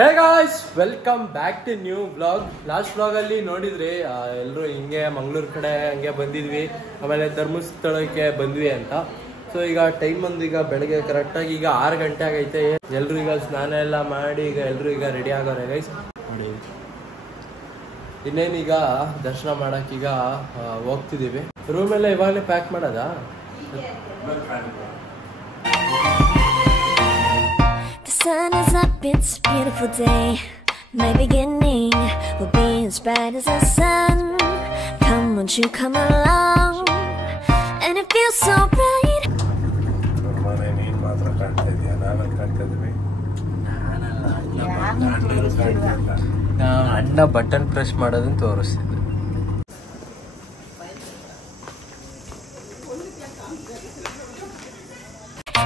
Hey guys, welcome back to new vlog. Last ವ್ಲಾಗಲ್ಲಿ ನೋಡಿದ್ರಿ ಎಲ್ಲರೂ ಹಿಂಗೆ ಮಂಗಳೂರು ಕಡೆ ಹಂಗೆ ಬಂದಿದ್ವಿ, ಆಮೇಲೆ ಧರ್ಮಸ್ಥಳಕ್ಕೆ ಬಂದ್ವಿ ಅಂತ. ಸೊ ಈಗ ಟೈಮ್ ಒಂದು ಈಗ ಬೆಳಗ್ಗೆ ಕರೆಕ್ಟಾಗಿ ಈಗ 6 ಗಂಟೆ ಆಗೈತೆ. ಎಲ್ಲರೂ ಈಗ ಸ್ನಾನ ಎಲ್ಲ ಮಾಡಿ ಈಗ ಎಲ್ಲರೂ ಈಗ ರೆಡಿ ಆಗೋರೆ ಗೈಸ್. ನೋಡಿ ಇನ್ನೇನೀಗ ದರ್ಶನ ಮಾಡೋಕ್ಕೀಗ ಹೋಗ್ತಿದ್ದೀವಿ. ರೂಮೆಲ್ಲ ಇವಾಗಲೇ ಪ್ಯಾಕ್ ಮಾಡೋದಾ? The sun is up, it's a beautiful day. My beginning will be as bright as the sun. Come, won't you come along? And it feels so bright. ಅಣ್ಣ ಬಟನ್ ಪ್ರೆಸ್ ಮಾಡೋದನ್ನ ತೋರಿಸ್ತಿದ್ದೆ.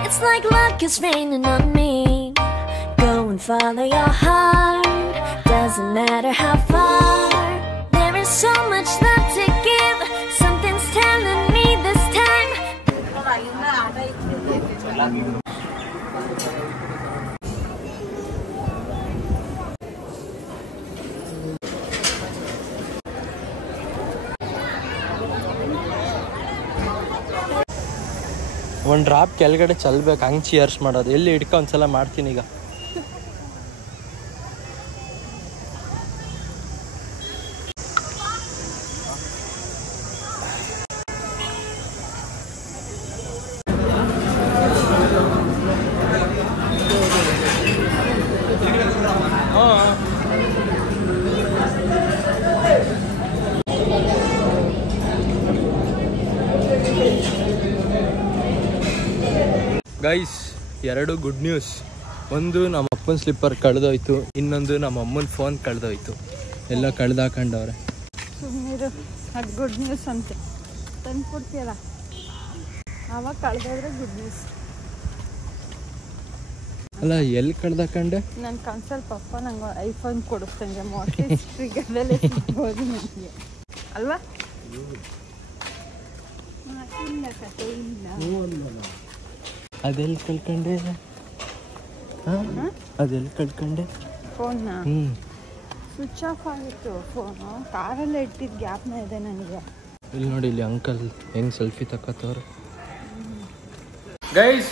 It's like luck is raining on me. Go and follow your heart. Doesn't matter how far. There is so much love to give. Something's telling me this time. ಒಂದು drop ಕೆಳಗಡೆ ಚಲ್ಬೇಕು, ಹಂಗೆ cheers ಮಾಡೋದು. ಎಲ್ಲಿ ಹಿಡ್ಕೊ ಒಂದ್ಸಲ ಮಾಡ್ತೀನಿ ಈಗ. Guys, 2 good news. ಒಂದು ನಮ್ಮ ಅಪ್ಪನ ಸ್ಲಿಪ್ಪರ್ ಕಳೆದೋಯ್ತು, ಇನ್ನೊಂದು ನಮ್ಮ ಅಮ್ಮನ ಫೋನ್ ಕಳೆದೋಯ್ತು. ಎಲ್ಲ ಕಳೆದಾಕೊಂಡವ್ರೆ. ಅದು ಗುಡ್ ನ್ಯೂಸ್ ಅಂತೆ ತಂದು ಕೊಡ್ತೀಯಲ್ಲ, ಆವಾಗ ಕಳೆದೋದ್ರೆ ಗುಡ್ ನ್ಯೂಸ್ ಅಲ್ಲ. ಎಲ್ಲಿ ಕಳೆದಾಕೊಂಡೆ? ನನ್ನ ಕನ್ಸಲ್ಲಿ ಪಪ್ಪ ನಂಗೆ ಐಫೋನ್ ಕೊಡಿಸ್ತಂಗೆ ಮೋಟಿಸ್ಟ್ರಿಗದಲ್ಲೇ ಸಿಗ್ಬೋದು ನನಗೆ ಅಲ್ವಾ? ಇಲ್ಲ ಕತೆ ಇಲ್ಲ. ಅದೆಲ್ಲಿ ಕಳ್ಕೊಂಡೆ? ಅದೆಲ್ಲಿ ಕಳ್ಕೊಂಡೆ ಫೋನ್ನ? ಸ್ವಿಚ್ ಆಫ್ ಆಗಿತ್ತು ಫೋನು. ಕಾರಲ್ಲೇ ಇಟ್ಟಿದ್ದು ಗ್ಯಾಪ್ನ ಇದೆ ನನಗೆ. ಇಲ್ಲಿ ನೋಡಿ, ಇಲ್ಲಿ ಅಂಕಲ್ ಹೆಂಗೆ ಸೆಲ್ಫಿ ತಗೋತವ್ರು. ಗೈಸ್,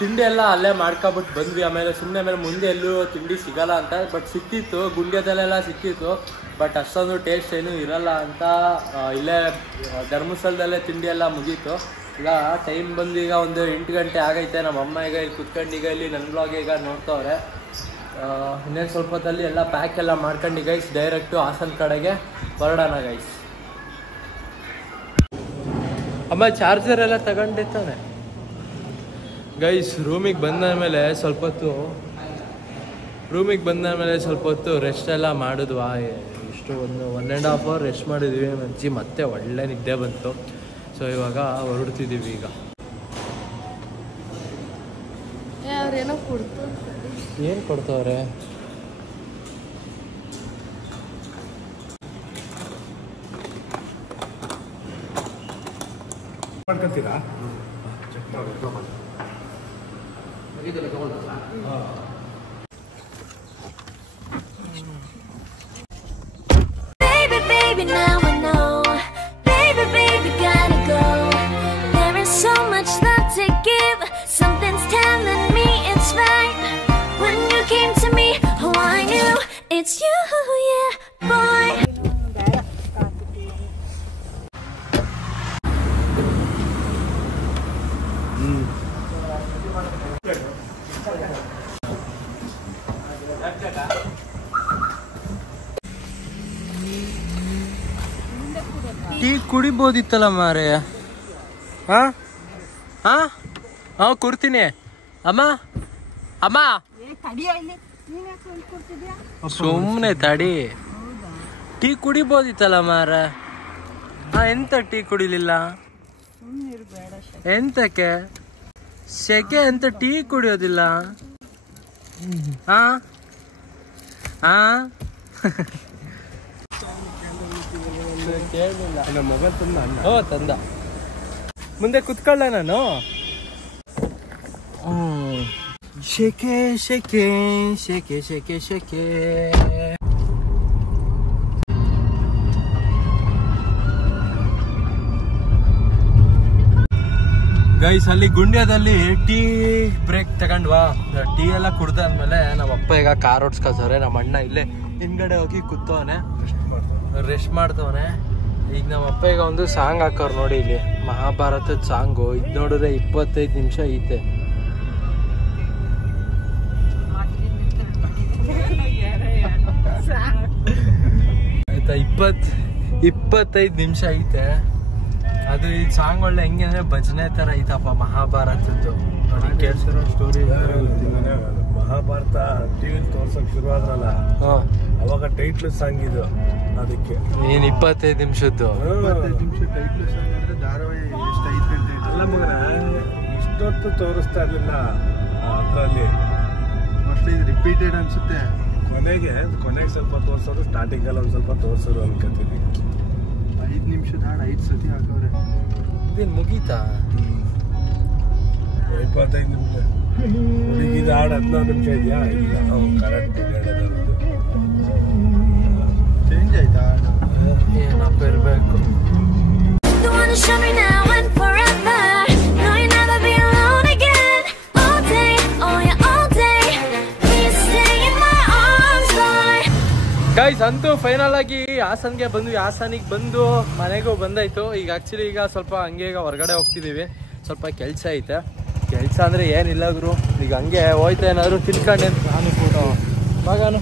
ತಿಂಡಿ ಎಲ್ಲ ಅಲ್ಲೇ ಮಾಡ್ಕೊಬಿಟ್ಟು ಬಂದ್ವಿ. ಆಮೇಲೆ ಸುಮ್ಮನೆ ಮುಂದೆ ಎಲ್ಲೂ ತಿಂಡಿ ಸಿಗಲ್ಲ ಅಂತ, ಬಟ್ ಸಿಕ್ತಿತ್ತು, ಗುಂಡ್ಯದಲ್ಲೆಲ್ಲ ಸಿಕ್ತಿತ್ತು. ಬಟ್ ಅಷ್ಟೊಂದು ಟೇಸ್ಟ್ ಏನೂ ಇರಲ್ಲ ಅಂತ ಇಲ್ಲೇ ಧರ್ಮಸ್ಥಳದಲ್ಲೇ ತಿಂಡಿ ಎಲ್ಲ ಮುಗೀತು. ಈಗ ಟೈಮ್ ಬಂದು ಈಗ ಒಂದು 8 ಗಂಟೆ ಆಗೈತೆ. ನಮ್ಮ ಅಮ್ಮ ಈಗ ಇಲ್ಲಿ ಕುತ್ಕೊಂಡು ಈಗ ಇಲ್ಲಿ ನನ್ನ ಬ್ಲಾಗ್ ಈಗ ನೋಡ್ತವ್ರೆ. ಇನ್ನೇನು ಸ್ವಲ್ಪ ಹೊತ್ತಲ್ಲಿ ಎಲ್ಲ ಪ್ಯಾಕ್ ಎಲ್ಲ ಮಾಡ್ಕೊಂಡು ಗೈಸ್ ಡೈರೆಕ್ಟು ಹಾಸನ ಕಡೆಗೆ ಹೊರಡೋಣ ಗೈಸ್. ಅಮ್ಮ ಚಾರ್ಜರ್ ಎಲ್ಲ ತಗೊಂಡಿರ್ತಾನೆ ಗೈಸ್. ರೂಮಿಗೆ ಬಂದಾದ್ಮೇಲೆ ಸ್ವಲ್ಪ ಹೊತ್ತು ರೆಸ್ಟ್ ಎಲ್ಲ ಮಾಡಿದ್ವಾ. ಇಷ್ಟು ಒಂದು 1.5 ಅವರ್ ರೆಸ್ಟ್ ಮಾಡಿದ್ವಿ. ಮಂಚಿ ಮತ್ತೆ ಒಳ್ಳೆ ನಿದ್ದೆ ಬಂತು. ಸೊ ಇವಾಗ ಹೊರಡ್ತಿದ್ದೀವಿ. ಈಗ ಅವ್ರೇನೋ ಕೊಡ್ತು. ಏನು ಕೊಡ್ತವ್ರೆ? ಮಾಡ್ಕೊಂತೀರಾ? Baby, baby, now I know. Baby, baby, gotta go. There is so much love to give. Something's telling me it's right. When you came to me, oh, I knew it's you, yeah, boy. Tea ಕುಡಿಬೋದಿತ್ತಲ್ಲ ಮಾರೆ. ಹಾಂ ಕೊಡ್ತೀನಿ. ಅಮ್ಮ ಸುಮ್ಮನೆ ತಡಿ. Tea ಕುಡಿಬೋದಿತ್ತಲ್ಲ ಮಾರ. ಎಂತ tea ಕುಡಿಲಿಲ್ಲ? ಎಂತಕ್ಕೆ? ಸೆಕೆ ಅಂತ ಟೀ ಕುಡಿಯೋದಿಲ್ಲ? ಮೊಬೈಲ್ ತಂದ ಮುಂದೆ ಕುತ್ಕೊಳ್ಳ ನಾನು. ಶೆಕೆ ಶೆಕೆ ಶೆಕೆ ಶೆಕೆ ಶೆಕೆ. ಗೈಸ್ ಅಲ್ಲಿ ಗುಂಡ್ಯದಲ್ಲಿ ಟೀ ಬ್ರೇಕ್ ತಗೊಂಡ್ವಾ. ಟೀ ಎಲ್ಲ ಕುಡ್ದಾದ್ಮೇಲೆ ನಮ್ಮ ಅಪ್ಪ ಈಗ ಕಾರ್ ಓಡಿಸ್ಕೊಳ್ತವ್ರೆ. ನಮ್ಮ ಅಣ್ಣ ಇಲ್ಲೇ ಹಿಂದ್ಗಡೆ ಹೋಗಿ ಕೂತವನೆ, ರೆಸ್ಟ್ ಮಾಡ್ತವನೆ. ಈಗ ನಮ್ಮ ಅಪ್ಪ ಈಗ ಒಂದು ಸಾಂಗ್ ಹಾಕೋರು ನೋಡಿ, ಇಲ್ಲಿ ಮಹಾಭಾರತದ ಸಾಂಗು. ಇದು ನೋಡಿದ್ರೆ 25 ನಿಮಿಷ ಐತೆ. ಆಯ್ತಾ, 25 ನಿಮಿಷ ಐತೆ. ಅದು ಈ ಸಾಂಗ್ ಒಳ್ಳೆ ಹೆಂಗೆ ಅಂದ್ರೆ ಭಜನೆ ತರ ಐತಪ್ಪ ಮಹಾಭಾರತದ್ದು. ಕೇಳಿಸಿರೋ ಸ್ಟೋರಿ ಮಹಾಭಾರತ ಟಿವಿ ತೋರ್ಸಕ್ ಶುರುವಾದ್ರಲ್ಲ, ಅವಾಗ ಟೈಟ್ಲ್ ಸಾಂಗ್ ಇದು. ಅದಕ್ಕೆ ಏನ್ 25 ನಿಮಿಷದ್ದು ಟೈಟ್ಲ್ ಸಾಂಗ್ ಅಂದ್ರೆ ಧಾರಾವಾಹಿ ಎಷ್ಟು 5 ಗಂಟೆ ಅಲ್ಲ ಮಗನ, ಇಷ್ಟೊತ್ತು ತೋರಿಸ್ತಾ ಇರ್ಲಿಲ್ಲ ಅದ್ರಲ್ಲಿ. ಅಷ್ಟೇ ರಿಪೀಟೆಡ್ ಅನ್ಸುತ್ತೆ. ಕೊನೆಗೆ ಸ್ವಲ್ಪ ತೋರ್ಸೋದು, ಸ್ಟಾರ್ಟಿಂಗ್ ಅಲ್ಲಿ ಒಂದ್ ಸ್ವಲ್ಪ ತೋರ್ಸೋದು ಅನ್ಕೋತೀನಿ. 5 ನಿಮಿಷದ ಹಾಡು 5 ಸತಿ ಹಾಕವ್ರೆ. ಇದೇನ್ ಮುಗೀತಾ? 25 ನಿಮಿಷ ಹುಡುಗಿದ ಹಾಡು 14 ನಿಮಿಷ ಇದೆಯಾ? ಇಲ್ಲ, ಕರೆಕ್ಟ್ ಚೇಂಜ್ ಆಯ್ತಾ? ಏನಪ್ಪ ಇರ್ಬೇಕು. ಗೈಸ್ ಅಂತೂ ಫೈನಲ್ ಆಗಿ ಹಾಸನ್ಗೆ ಬಂದ್ವಿ. ಹಾಸನಿಗೆ ಬಂದು ಮನೆಗೂ ಬಂದಾಯ್ತು. ಈಗ ಆಕ್ಚುಲಿ ಈಗ ಸ್ವಲ್ಪ ಹಂಗೆ ಈಗ ಹೊರಗಡೆ ಹೋಗ್ತಿದೀವಿ. ಸ್ವಲ್ಪ ಕೆಲಸ ಐತೆ. ಕೆಲಸ ಅಂದ್ರೆ ಏನಿಲ್ಲ ಗುರು, ಈಗ ಹಂಗೆ ಹೋಯ್ತಾ ಏನಾದ್ರು ತಿಳ್ಕೊಂಡೆ ಅಂತ ನಾನು ಕೂಡ ಮಗನು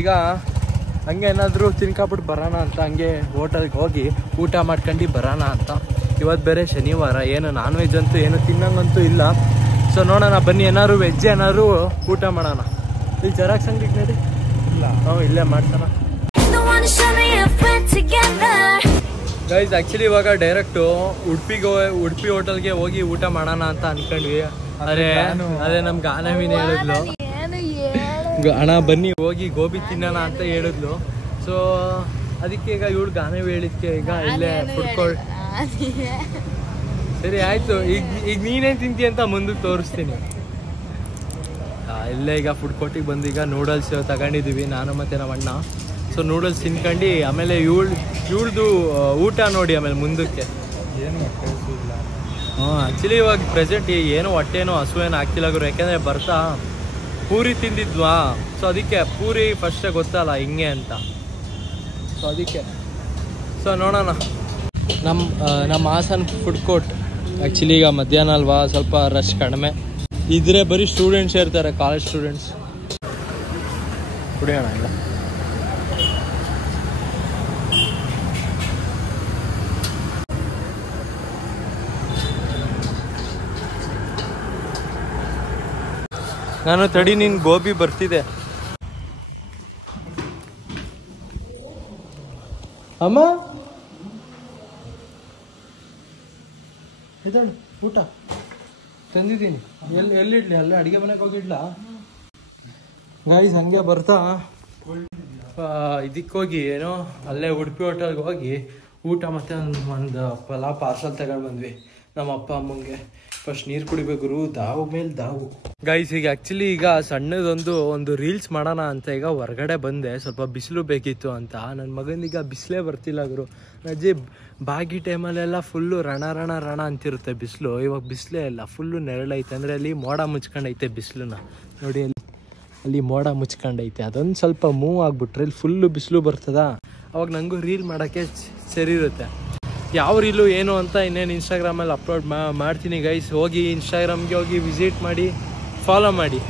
ಈಗ ಹಂಗೆ ಏನಾದರೂ ತಿನ್ಕಾಬಿಟ್ಟು ಬರೋಣ ಅಂತ ಹಂಗೆ ಹೋಟೆಲ್ಗೆ ಹೋಗಿ ಊಟ ಮಾಡ್ಕೊಂಡು ಬರೋಣ ಅಂತ. ಇವತ್ತು ಬೇರೆ ಶನಿವಾರ, ಏನು ನಾನ್ ವೆಜ್ ಅಂತೂ ಏನು ತಿನ್ನಂಗಂತೂ ಇಲ್ಲ. ಸೊ ನೋಡೋಣ ಬನ್ನಿ, ಏನಾದ್ರು ವೆಜ್ ಏನಾದ್ರು ಊಟ ಮಾಡೋಣ. ಇಲ್ಲಿ ಜೆರಾಕ್ಸ್ ಅಂಗಡಿಗೆ ನಡಿ. ಇಲ್ಲ ಇಲ್ಲೇ ಮಾಡ್ತಾನ. ಗೈಸ್ ಆಕ್ಚುಲಿ ಇವಾಗ ಡೈರೆಕ್ಟು ಉಡುಪಿ ಹೋಟೆಲ್ಗೆ ಹೋಗಿ ಊಟ ಮಾಡೋಣ ಅಂತ ಅನ್ಕೊಂಡ್ವಿ. ಅದೇ ನಮ್ ಗಾನವಿನ ಹೇಳಿದ್ಲು, ಅಣ್ಣ ಬನ್ನಿ ಹೋಗಿ ಗೋಬಿ ತಿನ್ನೋಣ ಅಂತ ಹೇಳಿದ್ಲು. ಸೊ ಅದಕ್ಕೆ ಈಗ ಇವಳು ಗಾನವಿ ಹೇಳಿದ್ಕೆ ಈಗ ಇಲ್ಲೇ ಫುಡ್ ಕೋರ್ಟ್. ಸರಿ ಆಯ್ತು, ಈಗ ನೀನೇನ್ ತಿಂತಿ ಅಂತ ಮುಂದಕ್ಕೆ ತೋರಿಸ್ತೀನಿ. ಇಲ್ಲೇ ಈಗ ಫುಡ್ ಕೋರ್ಟಿಗೆ ಬಂದು ಈಗ ನೂಡಲ್ಸ್ ತಗೊಂಡಿದ್ದೀವಿ ನಾನು ಮತ್ತು ನಮ್ಮ ಅಣ್ಣ. ಸೊ ನೂಡಲ್ಸ್ ತಿನ್ಕೊಂಡು ಆಮೇಲೆ ಇವಳ್ದು ಊಟ ನೋಡಿ ಆಮೇಲೆ ಮುಂದಕ್ಕೆ ಏನು ಇಲ್ಲ. ಆ್ಯಕ್ಚುಲಿ ಇವಾಗ ಪ್ರೆಸೆಂಟ್ ಏನೋ ಹೊಟ್ಟೆನೋ ಹಸು ಏನೋ ಆಗ್ತಿಲ್ಲ ಗುರು. ಯಾಕೆಂದರೆ ಬರ್ತಾ ಪೂರಿ ತಿಂದಿದ್ವಾ, ಸೊ ಅದಕ್ಕೆ ಪೂರಿ ಫಸ್ಟೇ ಗೊತ್ತಲ್ಲ ಹಿಂಗೆ ಅಂತ. ಸೊ ಅದಕ್ಕೆ ನೋಡೋಣ. ನಮ್ಮ ಹಾಸನ್ ಫುಡ್ ಕೋರ್ಟ್ ಆ್ಯಕ್ಚುಲಿ ಈಗ ಮಧ್ಯಾಹ್ನ ಅಲ್ವಾ, ಸ್ವಲ್ಪ ರಶ್ ಕಡಿಮೆ ಇದ್ರೆ ಬರೀ ಸ್ಟೂಡೆಂಟ್ಸ್ ಇರ್ತಾರೆ, ಕಾಲೇಜ್ ಸ್ಟೂಡೆಂಟ್ಸ್. ಕುಡಿಯೋಣ ಇಲ್ಲ ನಾನು ತಡಿ, ನಿನ್ ಗೋಬಿ ಬರ್ತಿದೆ. ಅಮ್ಮ ಇದಳು ಊಟ ತಂದಿದ್ದೀನಿ. ಎಲ್ಲಿಡ್ಲಿ? ಅಲ್ಲೇ ಅಡುಗೆ ಮನೆಗೆ ಹೋಗಿಡ್ಲಾ? ಗೈಸ್ ಹಂಗೆ ಬರ್ತಾ ಇದಕ್ಕೋಗಿ ಏನೋ ಅಲ್ಲೇ ಉಡುಪಿ ಹೋಟೆಲ್ಗೆ ಹೋಗಿ ಊಟ ಮತ್ತೆ ಒಂದು ಪಲಾವ್ ಪಾರ್ಸಲ್ ತಗೊಂಡು ಬಂದ್ವಿ ನಮ್ಮ ಅಪ್ಪ ಅಮ್ಮಂಗೆ. ಫಸ್ಟ್ ನೀರು ಕುಡಿಬೇಕು, ದಾವು ಮೇಲೆ ದಾವು. ಗೈಸ್ ಈಗ ಆ್ಯಕ್ಚುಲಿ ಈಗ ಸಣ್ಣದೊಂದು ರೀಲ್ಸ್ ಮಾಡೋಣ ಅಂತ ಈಗ ಹೊರಗಡೆ ಬಂದೆ. ಸ್ವಲ್ಪ ಬಿಸಿಲು ಬೇಕಿತ್ತು ಅಂತ. ನನ್ನ ಮಗನಿಗೆ ಬಿಸಿಲೇ ಬರ್ತಿಲ್ಲ ಗುರು. ಅಜ್ಜಿ ಬಾಗಿ ಟೈಮಲ್ಲೆಲ್ಲ ಫುಲ್ಲು ರಣ ಅಂತಿರುತ್ತೆ ಬಿಸಿಲು. ಇವಾಗ ಬಿಸಿಲೇ ಇಲ್ಲ, ಫುಲ್ಲು ನೆರಳೈತೆ. ಅಂದರೆ ಅಲ್ಲಿ ಮೋಡ ಮುಚ್ಕೊಂಡೈತೆ ಬಿಸಿಲನ್ನ ನೋಡಿ, ಅಲ್ಲಿ ಮೋಡ ಮುಚ್ಕೊಂಡೈತೆ. ಅದೊಂದು ಸ್ವಲ್ಪ ಮೂವ್ ಆಗಿಬಿಟ್ರೆ ಇಲ್ಲಿ ಫುಲ್ಲು ಬಿಸಿಲು ಬರ್ತದ. ಅವಾಗ ನನಗೂ ರೀಲ್ ಮಾಡೋಕ್ಕೆ ಸರಿ ಇರುತ್ತೆ. ಯಾವ ರೀಲು ಏನು ಅಂತ ಇನ್ನೇನು ಇನ್ಸ್ಟಾಗ್ರಾಮಲ್ಲಿ ಅಪ್ಲೋಡ್ ಮಾಡ್ತೀನಿ ಗೈಸ್. ಹೋಗಿ ಇನ್ಸ್ಟಾಗ್ರಾಮ್ಗೆ ಹೋಗಿ ವಿಸಿಟ್ ಮಾಡಿ, ಫಾಲೋ ಮಾಡಿ.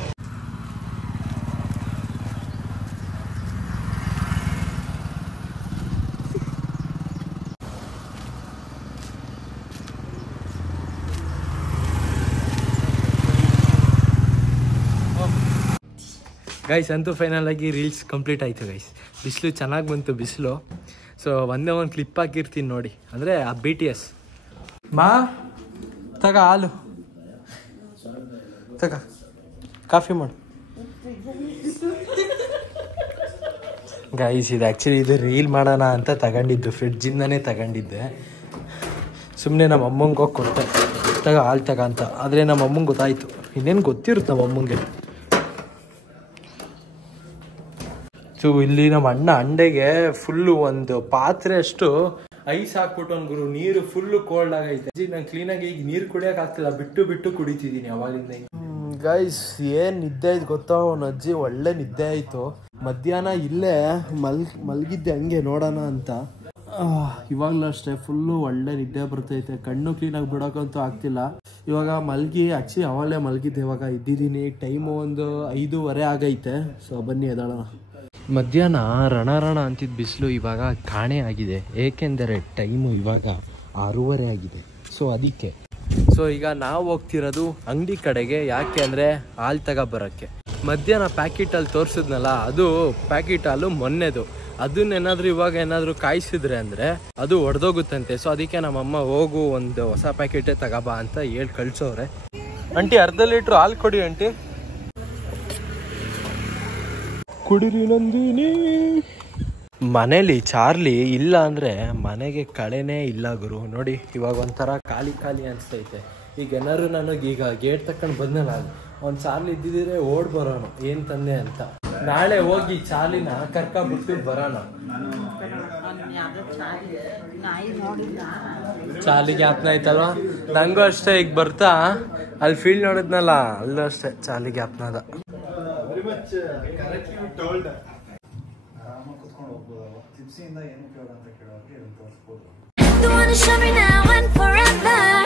ಗೈಸ್ ಅಂತೂ ಫೈನಲ್ ಆಗಿ ರೀಲ್ಸ್ ಕಂಪ್ಲೀಟ್ ಆಯಿತು ಗೈಸ್. ಬಿಸಿಲು ಚೆನ್ನಾಗಿ ಬಂತು ಬಿಸಿಲು. ಸೊ ಒಂದೇ ಒಂದು ಕ್ಲಿಪ್ ಹಾಕಿರ್ತೀನಿ ನೋಡಿ, ಅಂದರೆ ಆ BTS. ಮಾ ತಗ ಹಾಲು ತಗ, ಕಾಫಿ ಮಾಡು. ಗೈಸ್ ಇದು ಆ್ಯಕ್ಚುಲಿ ಇದು ರೀಲ್ ಮಾಡೋಣ ಅಂತ ತಗೊಂಡಿದ್ದು, ಫ್ರಿಡ್ಜಿಂದನೇ ತಗೊಂಡಿದ್ದೆ. ಸುಮ್ಮನೆ ನಮ್ಮ ಅಮ್ಮಂಗೆ ಹೋಗಿ ಕೊಟ್ಟೆ. ಹಾಲು ತಗ ಅಂತ. ಆದರೆ ನಮ್ಮ ಅಮ್ಮಂಗೆ ಗೊತ್ತಾಯಿತು. ಇನ್ನೇನು ಗೊತ್ತಿರುತ್ತೆ ನಮ್ಮ ಅಮ್ಮಂಗೆ. ಸೊ ಇಲ್ಲಿ ನಮ್ಮ ಅಣ್ಣ ಅಂಡೆಗೆ ಫುಲ್ಲು ಒಂದು ಪಾತ್ರೆ ಅಷ್ಟು ಐಸ್ ಹಾಕ್ಬಿಟ್ಟು ಒಂದು ಗುರು, ನೀರು ಫುಲ್ಲು ಕೋಲ್ಡ್ ಆಗೈತೆ. ನಾನು ಕ್ಲೀನಾಗಿ ಈಗ ನೀರು ಕುಡಿಯೋಕೆ ಆಗ್ತಿಲ್ಲ, ಬಿಟ್ಟು ಬಿಟ್ಟು ಕುಡಿತಿದ್ದೀನಿ ಅವಾಗಿಂದ. ಗೈಸ್ ಏನು ನಿದ್ದೆ ಆಯ್ತು ಗೊತ್ತಾ, ಅವನ ಅಜ್ಜಿ ಒಳ್ಳೆ ನಿದ್ದೆ ಆಯಿತು. ಮಧ್ಯಾಹ್ನ ಇಲ್ಲೇ ಮಲಗಿದ್ದೆ ಹಂಗೆ ನೋಡೋಣ ಅಂತ. ಇವಾಗಲೂ ಅಷ್ಟೇ ಫುಲ್ಲು ಒಳ್ಳೆ ನಿದ್ದೆ ಬರ್ತೈತೆ. ಕಣ್ಣು ಕ್ಲೀನಾಗಿ ಬಿಡೋಕ್ಕಂತೂ ಆಗ್ತಿಲ್ಲ. ಇವಾಗ ಮಲಗಿ ಆ್ಯಕ್ಚುಲಿ ಅವಾಗಲೇ ಮಲಗಿದ್ದೆ, ಇವಾಗ ಇದ್ದಿದ್ದೀನಿ. ಟೈಮು ಒಂದು 5:15 ಆಗೈತೆ. ಸೊ ಬನ್ನಿ ಎದ್ದೇಳೋಣ. ಮಧ್ಯಾಹ್ನ ರಣ ಅಂತಿದ್ದ ಬಿಸಿಲು ಇವಾಗ ಕಾಣೆ ಆಗಿದೆ. ಏಕೆಂದರೆ ಟೈಮು ಇವಾಗ 6:30 ಆಗಿದೆ. ಸೊ ಅದಕ್ಕೆ ಈಗ ನಾವು ಹೋಗ್ತಿರೋದು ಅಂಗಡಿ ಕಡೆಗೆ. ಯಾಕೆ ಅಂದರೆ ಹಾಲು ತಗೊಬರೋಕ್ಕೆ. ಮಧ್ಯಾಹ್ನ ಪ್ಯಾಕೆಟಲ್ಲಿ ತೋರಿಸಿದ್ನಲ್ಲ, ಅದು ಪ್ಯಾಕೆಟ್ ಹಾಲು ಮೊನ್ನೆದು. ಅದನ್ನೇನಾದರೂ ಇವಾಗ ಏನಾದರೂ ಕಾಯಿಸಿದ್ರೆ ಅಂದರೆ ಅದು ಒಡೆದೋಗುತ್ತಂತೆ. ಸೊ ಅದಕ್ಕೆ ನಮ್ಮಮ್ಮ ಹೋಗು ಒಂದು ಹೊಸ ಪ್ಯಾಕೆಟೇ ತಗೋಬಾ ಅಂತ ಹೇಳಿ ಕಳ್ಸೋರೆ. ಆಂಟಿ ಅರ್ಧ ಲೀಟ್ರ್ ಹಾಲು ಕೊಡಿ ಆಂಟಿ. ಕುಡಿರಿ ನಂದಿನಿ. ಮನೇಲಿ ಚಾರ್ಲಿ ಇಲ್ಲ ಅಂದರೆ ಮನೆಗೆ ಕಳೆನೇ ಇಲ್ಲ ಗುರು. ನೋಡಿ ಇವಾಗ ಒಂಥರ ಖಾಲಿ ಅನಿಸ್ತೈತೆ. ಈಗ ಏನಾದ್ರು ನನಗೀಗ ಗೇಟ್ ತಕೊಂಡು ಬಂದಲ್ಲ, ಒಂದು ಚಾರ್ಲಿ ಇದ್ದಿದ್ರೆ ಓಡ್ ಬರೋಣ ಏನು ತಂದೆ ಅಂತ. ನಾಳೆ ಹೋಗಿ ಚಾರ್ಲಿನ ಕರ್ಕೊಂಡ್ಬಿಟ್ಟು ಬರೋಣ. ಚಾರ್ಲಿಗೆ ಜ್ಞಾಪನ ಆಯ್ತಲ್ವ? ನಂಗೂ ಅಷ್ಟೇ. ಈಗ ಬರ್ತಾ ಅಲ್ಲಿ ಫೀಲ್ಡ್ ನೋಡಿದ್ನಲ್ಲ, ಅಲ್ಲೂ ಅಷ್ಟೇ ಚಾರ್ಲಿ ಜ್ಞಾಪನ ಅದ. The one to show me now and forever.